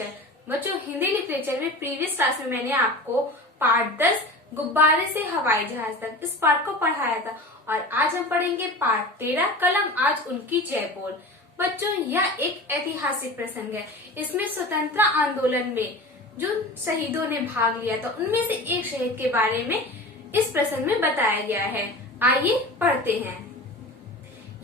Literature. बच्चों, Hindi literature में previous class में मैंने आपको पार्ट 10 गुब्बारे से हवाई जहाज तक इस पार्ट को पढ़ाया था और आज हम पढ़ेंगे पार्ट 13 कलम आज उनकी जय बोल। बच्चों, यह एक ऐतिहासिक प्रसंग है। इसमें स्वतंत्रता आंदोलन में जो शहीदों ने भाग लिया था उनमें से एक शहीद के बारे में इस प्रसंग में बताया गया है। आइए पढ़ते हैं।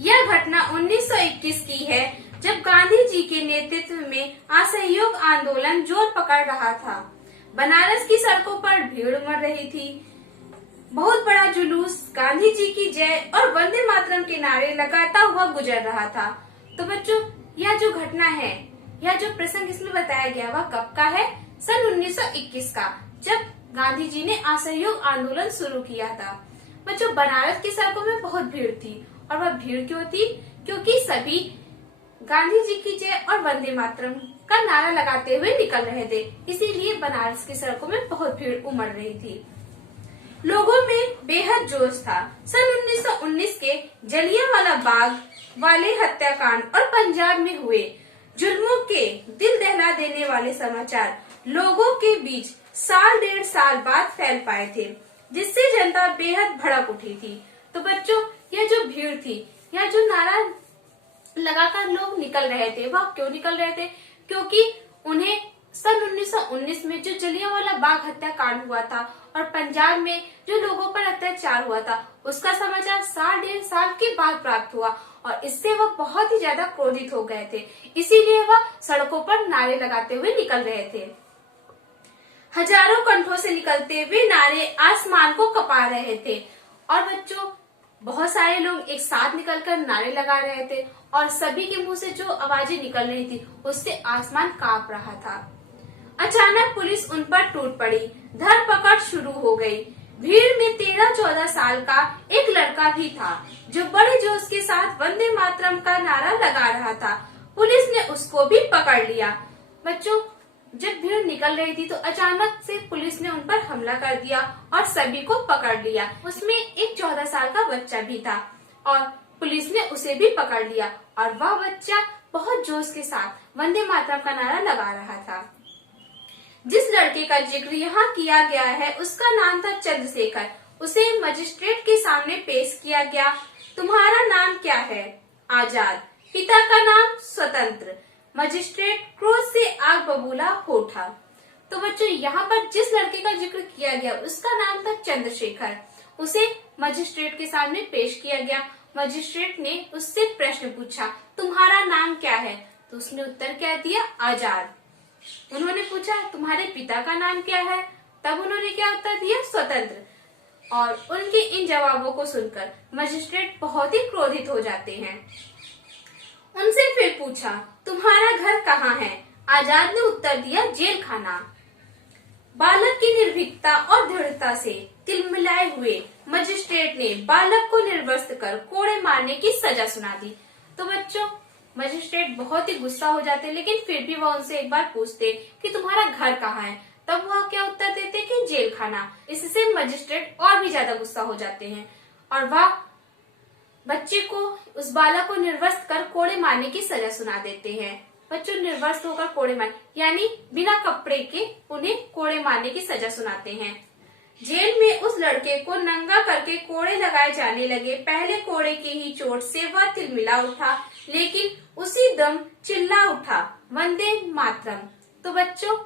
यह घटना 1921 की है, जब गांधी जी के नेतृत्व में असहयोग आंदोलन जोर पकड़ रहा था। बनारस की सड़कों पर भीड़ उमड़ रही थी। बहुत बड़ा जुलूस गांधी जी की जय और वंदे मातरम के नारे लगाता हुआ गुजर रहा था। तो बच्चों, यह जो घटना है, यह जो प्रसंग इसमें बताया गया वह कब का है? सन 1921 का, जब गांधी जी ने असहयोग आंदोलन शुरू किया था। बच्चों, बनारस की सड़कों में बहुत भीड़ थी और वह भीड़ क्यों थी? क्योंकि सभी गांधी जी की जय और वंदे मातरम का नारा लगाते हुए निकल रहे थे, इसीलिए बनारस की सड़कों में बहुत भीड़ उमड़ रही थी। लोगों में बेहद जोश था। सन 1919 के जलियांवाला बाग वाले हत्याकांड और पंजाब में हुए जुल्मों के दिल दहला देने वाले समाचार लोगों के बीच साल डेढ़ साल बाद फैल पाए थे, जिससे जनता बेहद भड़क उठी थी। तो बच्चों, यह जो भीड़ थी, यह जो नारा लगाकर लोग निकल रहे थे, वह क्यों निकल रहे थे? क्योंकि उन्हें सन 1919 में जो जलियांवाला बाग हत्याकांड हुआ था और पंजाब में जो लोगों पर अत्याचार हुआ था, उसका समाचार साल डेढ़ साल के बाद प्राप्त हुआ और इससे वह बहुत ही ज्यादा क्रोधित हो गए थे। इसीलिए वह सड़कों पर नारे लगाते हुए निकल रहे थे। हजारों कंठों से निकलते हुए नारे आसमान को कपा रहे थे और बच्चों, बहुत सारे लोग एक साथ निकलकर नारे लगा रहे थे और सभी के मुंह से जो आवाजें निकल रही थी उससे आसमान कांप रहा था। अचानक पुलिस उन पर टूट पड़ी। धरपकड़ शुरू हो गई। भीड़ में 13-14 साल का एक लड़का भी था, जो बड़े जोश के साथ वंदे मातरम का नारा लगा रहा था। पुलिस ने उसको भी पकड़ लिया। बच्चों, जब भीड़ निकल रही थी तो अचानक से पुलिस ने उन पर हमला कर दिया और सभी को पकड़ लिया। उसमें एक 14 साल का बच्चा भी था और पुलिस ने उसे भी पकड़ लिया और वह बच्चा बहुत जोश के साथ वंदे मातरम का नारा लगा रहा था। जिस लड़के का जिक्र यहाँ किया गया है उसका नाम था चंद्रशेखर। उसे मजिस्ट्रेट के सामने पेश किया गया। तुम्हारा नाम क्या है? आजाद। पिता का नाम स्वतंत्र। मजिस्ट्रेट क्रोध से आग बबूला हो उठा। तो बच्चों, यहाँ पर जिस लड़के का जिक्र किया गया उसका नाम था चंद्रशेखर। उसे मजिस्ट्रेट के सामने पेश किया गया। मजिस्ट्रेट ने उससे प्रश्न पूछा, तुम्हारा नाम क्या है? तो उसने उत्तर क्या दिया? आजाद। उन्होंने पूछा, तुम्हारे पिता का नाम क्या है? तब उन्होंने क्या उत्तर दिया? स्वतंत्र। और उनके इन जवाबों को सुनकर मजिस्ट्रेट बहुत ही क्रोधित हो जाते हैं। उनसे फिर पूछा, तुम्हारा घर कहाँ है? आजाद ने उत्तर दिया, जेल खाना। बालक की निर्भीकता और दृढ़ता से तिलमिलाए हुए मजिस्ट्रेट ने बालक को निर्वस्त्र कर कोड़े मारने की सजा सुना दी। तो बच्चों, मजिस्ट्रेट बहुत ही गुस्सा हो जाते, लेकिन फिर भी वह उनसे एक बार पूछते कि तुम्हारा घर कहाँ है? तब वह क्या उत्तर देते कि जेल खाना। इससे मजिस्ट्रेट और भी ज्यादा गुस्सा हो जाते हैं और वह बच्चे को, उस बालक को निर्वस्त्र कर कोड़े मारने की सजा सुना देते हैं। बच्चों, निर्वस्त्र होकर कोड़े मार यानी बिना कपड़े के उन्हें कोड़े मारने की सजा सुनाते हैं। जेल में उस लड़के को नंगा करके कोड़े लगाए जाने लगे। पहले कोड़े की ही चोट से वह तिलमिला उठा, लेकिन उसी दम चिल्ला उठा, वंदे मातरम। तो बच्चों,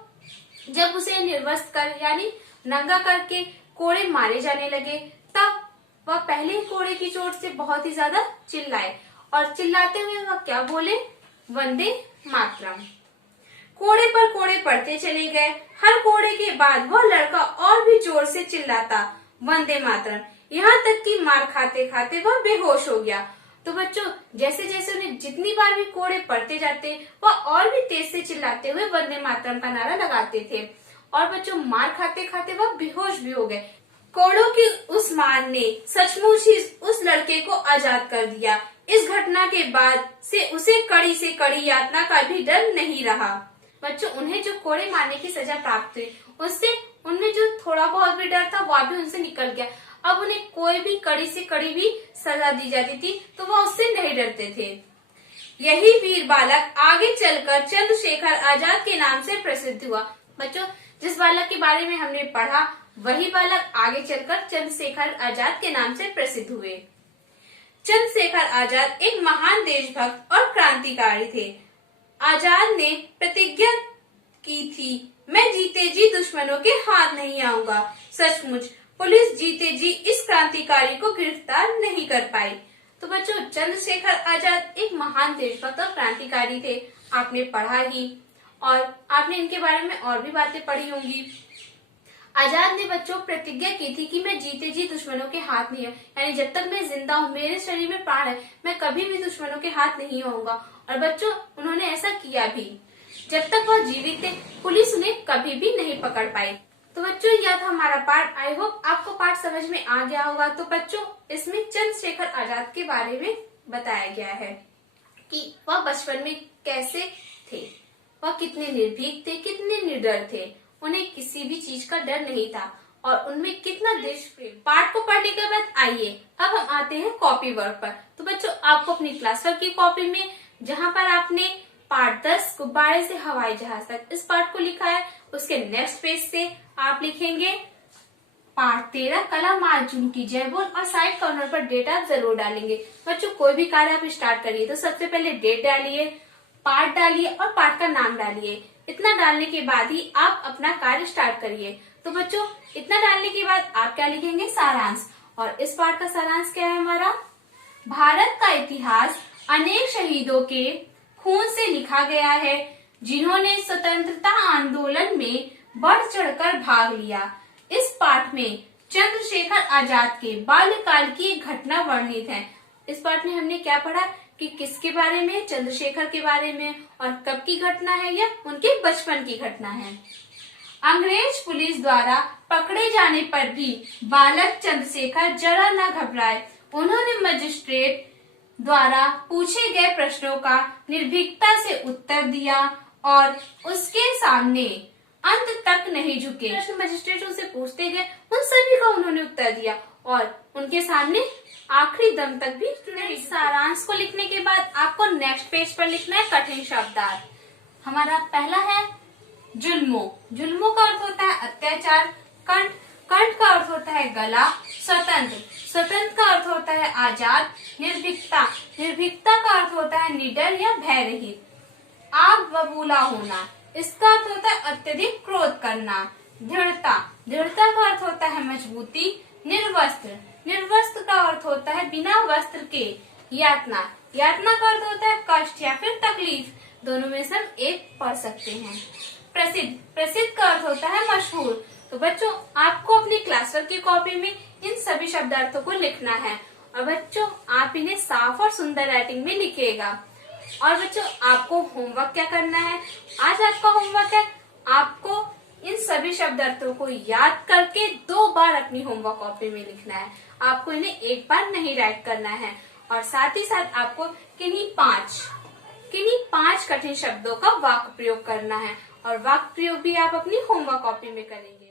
जब उसे निर्वस्त्र कर यानी नंगा करके कोड़े मारे जाने लगे, तब वह पहले कोड़े की चोट से बहुत ही ज्यादा चिल्लाए और चिल्लाते हुए वह क्या बोले? वंदे मातरम। कोड़े पर कोड़े पड़ते चले गए। हर कोड़े के बाद वह लड़का और भी जोर से चिल्लाता, वंदे मातरम, यहाँ तक कि मार खाते खाते वह बेहोश हो गया। तो बच्चों, जैसे जैसे उन्हें जितनी बार भी कोड़े पड़ते जाते, वह और भी तेज से चिल्लाते हुए वंदे मातरम का नारा लगाते थे और बच्चों, मार खाते खाते वह बेहोश भी हो गए। कोड़ों की उस मार ने सचमुच ही उस लड़के को आजाद कर दिया। इस घटना के बाद से उसे कड़ी से कड़ी यातना का भी डर नहीं रहा। बच्चों, उन्हें जो कोड़े मारने की सजा प्राप्त हुई, उससे उनमें जो थोड़ा बहुत भी डर था वह भी उनसे निकल गया। अब उन्हें कोई भी कड़ी से कड़ी भी सजा दी जाती थी तो वह उससे नहीं डरते थे। यही वीर बालक आगे चलकर चंद्रशेखर आजाद के नाम से प्रसिद्ध हुआ। बच्चों, जिस बालक के बारे में हमने पढ़ा वही बालक आगे चलकर चंद्रशेखर आजाद के नाम से प्रसिद्ध हुए। चंद्रशेखर आजाद एक महान देशभक्त और क्रांतिकारी थे। आजाद ने प्रतिज्ञा की थी, मैं जीते जी दुश्मनों के हाथ नहीं आऊंगा। सचमुच पुलिस जीते जी इस क्रांतिकारी को गिरफ्तार नहीं कर पाई। तो बच्चों, चंद्रशेखर आजाद एक महान देशभक्त और क्रांतिकारी थे। आपने पढ़ा ही और आपने इनके बारे में और भी बातें पढ़ी होंगी। आजाद ने बच्चों प्रतिज्ञा की थी कि मैं जीते जी दुश्मनों के हाथ नहीं, यानी जब तक मैं जिंदा हूँ, मेरे शरीर में प्राण है, मैं कभी भी दुश्मनों के हाथ नहीं आऊंगा। और बच्चों, उन्होंने ऐसा किया भी। जब तक वह जीवित थे, पुलिस उन्हें कभी भी नहीं पकड़ पाई। तो बच्चों, यह था हमारा पाठ। आई होप आपको पाठ समझ में आ गया होगा। तो बच्चों, इसमें चंद्रशेखर आजाद के बारे में बताया गया है कि वह बचपन में कैसे थे, वह कितने निर्भीक थे, कितने निडर थे, उन्हें किसी भी चीज का डर नहीं था और उनमें कितना देश प्रेम। पाठ को पढ़ने के बाद आइए अब हम आते हैं कॉपी वर्क पर। तो बच्चों, आपको अपनी क्लास वर्क की कॉपी में जहाँ पर आपने पाठ 10 गुब्बारे से हवाई जहाज तक इस पाठ को लिखा है, उसके नेक्स्ट पेज से आप लिखेंगे पाठ 13 कलम आज उनकी जय बोल और साइड कॉर्नर पर डेट आप जरूर डालेंगे। बच्चों, कोई भी कार्य आप स्टार्ट करिए तो सबसे पहले डेट डालिए, पाठ डालिए और पाठ का नाम डालिए। इतना डालने के बाद ही आप अपना कार्य स्टार्ट करिए। तो बच्चों, इतना डालने के बाद आप क्या लिखेंगे? सारांश। और इस पाठ का सारांश क्या है हमारा? भारत का इतिहास अनेक शहीदों के खून से लिखा गया है, जिन्होंने स्वतंत्रता आंदोलन में बढ़ चढ़कर भाग लिया। इस पाठ में चंद्रशेखर आजाद के बाल्यकाल की एक घटना वर्णित है। इस पाठ में हमने क्या पढ़ा कि किसके बारे में? चंद्रशेखर के बारे में। और कब की घटना है? यह उनके बचपन की घटना है। अंग्रेज पुलिस द्वारा पकड़े जाने पर भी बालक चंद्रशेखर जरा न घबराए। उन्होंने मजिस्ट्रेट द्वारा पूछे गए प्रश्नों का निर्भीकता से उत्तर दिया और उसके सामने अंत तक नहीं झुके। प्रश्न मजिस्ट्रेट उनसे पूछते गए, उन सभी का उन्होंने उत्तर दिया और उनके सामने आखिरी दम तक भी नहीं। सारांश को लिखने के बाद आपको नेक्स्ट पेज पर लिखना है कठिन शब्दार्थ। हमारा पहला है जुल्मों। जुल्मों का अर्थ होता है अत्याचार। कंठ, कंठ का अर्थ होता है गला। स्वतंत्र, स्वतंत्र का अर्थ होता है आजाद। निर्भीकता, निर्भीकता का अर्थ होता है निडर या भय रहित। आग बबूला होना, इसका अर्थ होता है अत्यधिक क्रोध करना। दृढ़ता, दृढ़ता का अर्थ होता है मजबूती। निर्वस्त्र, निर्वस्त्र का अर्थ होता है बिना वस्त्र के। यातना, यातना का अर्थ होता है कष्ट या फिर तकलीफ। दोनों में से हम एक पढ़ सकते हैं। प्रसिद्ध, प्रसिद्ध का अर्थ होता है मशहूर। तो बच्चों, आपको अपनी क्लास वर्क की कॉपी में इन सभी शब्दार्थों को लिखना है और बच्चों आप इन्हें साफ और सुंदर राइटिंग में लिखिएगा। और बच्चों, आपको होमवर्क क्या करना है? आज आपका होमवर्क है आपको इन सभी शब्दार्थों को याद करके 2 बार अपनी होमवर्क कॉपी में लिखना है। आपको इन्हें एक बार नहीं राइट करना है। और साथ ही साथ आपको किन्हीं 5 कठिन शब्दों का वाक्य प्रयोग करना है और वाक्य प्रयोग भी आप अपनी होमवर्क कॉपी में करेंगे।